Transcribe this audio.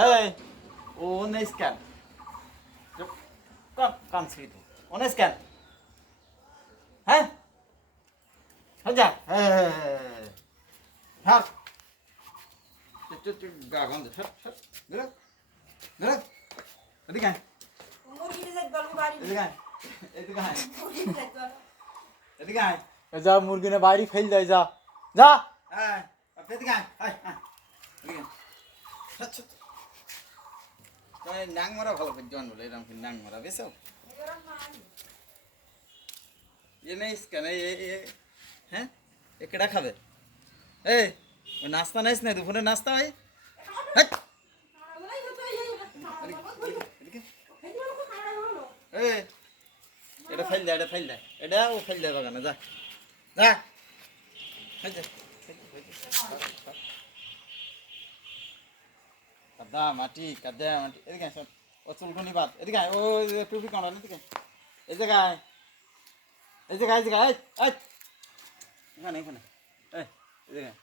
এই ও নেই স্ক্যান কান ছিড়ি ও নেই স্ক্যান হ্যাঁ? হ্যাঁ যা। হ্যাঁ হ্যাঁ চুপ চুপ গা গন্ধ। এদিকে যা মুরগি না বাইরে ফেল দেয় যা। যা। আপনি এদিকে আয়। আয় আয়। মানে ভালো জন বলে এরকম নাং বেশ এ নেই কেন হ্যাঁ? এ কেটা খাবে? এই নাস্তা নাইস না দুপুরে নাস্তা হয় এটা ফেল দেয় এটা ফেল দেয় এটা ও ফেল দেয় বাগানে, যা। যা। কাদা মাটি কাদা মাটি এদিকে সব। ও চুলকুনি বাদ। এদিকে ও টুপি কামড়া এদিকে এই জায়গায়। এই জায়গায় এই জায়গায় এখানে এখানে। এই জায়গায়